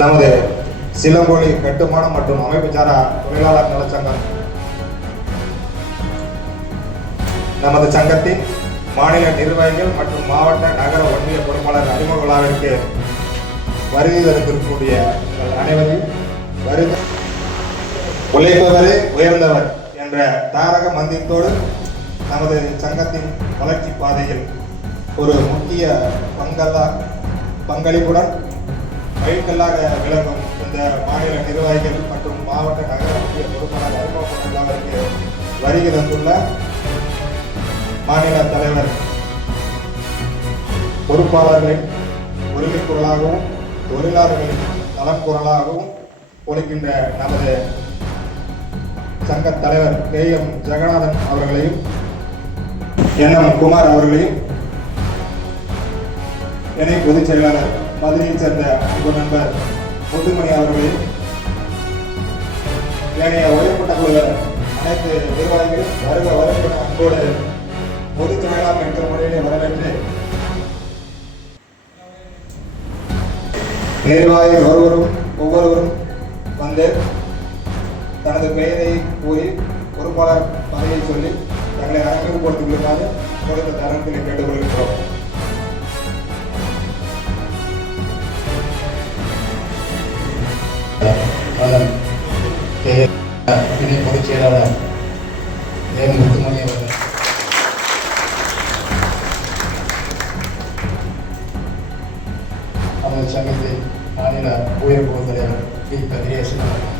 நமது சிலம்பொலி கட்டுமானம் மற்றும் அமைப்புச்சாரா தொழிலாளர் நலச்சங்கம் நமது சங்கத்தின் மாநில நிர்வாகிகள் மற்றும் மாவட்ட நகர ஒன்றிய பொறுப்பாளர் அறிமுக விழாவிற்கு வருகை தந்திருக்கக்கூடிய அனைவரையும் வருக. உழைப்பவரே உயர்ந்தவர் என்ற தாரக மந்திரத்தோடு நமது சங்கத்தின் வளர்ச்சி பாதையில் ஒரு முக்கிய பங்களிப்புடன் மைல்கல்லாக விளங்கும் இந்த மாநில நிர்வாகிகள் மற்றும் மாவட்ட நகர ஒன்றிய பொறுப்பாளர் அறிமுக விழாவிற்கு வருகை தந்துள்ள மாநில தலைவர் பொறுப்பாளர்களின் உரிமை குரலாகவும் தொழிலாளர்களின் நலன் குரலாகவும் ஒழிக்கின்ற நமது சங்க தலைவர் KM ஜெகநாதன் அவர்களையும் NM குமார் அவர்களையும் இணை பொதுச் செயலாளர் மதுரையைச் சேர்ந்த அன்பு நண்பர் முத்துமணி அவர்களையும் ஏனைய உயர்மட்ட குழு அனைத்து நிர்வாகிகளும் வருக வருகிற அன்போடு பொதுச் செயலாளர் என்ற முறையிலே வரவேற்று நிர்வாகிகள் ஒவ்வொருவரும் வந்து தனது பெயரை கூறி பொறுப்பாளர் பதவியை சொல்லி தங்களை அறிமுகப்படுத்திக் கொள்ளுமாறு கொடுத்த தருணத்தில் கேட்டுக்கொள்கின்றோம். இணை பொதுச் செயலாளர் முத்துமணி அவர்கள், நமது சங்கத்தின் மாநில உயர்குழு தலைவர் டி. கதிரேசன் அவர்கள்,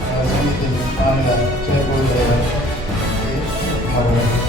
நமது சங்கத்தின் மாநில செயற்குழு தலைவர் அவர்கள்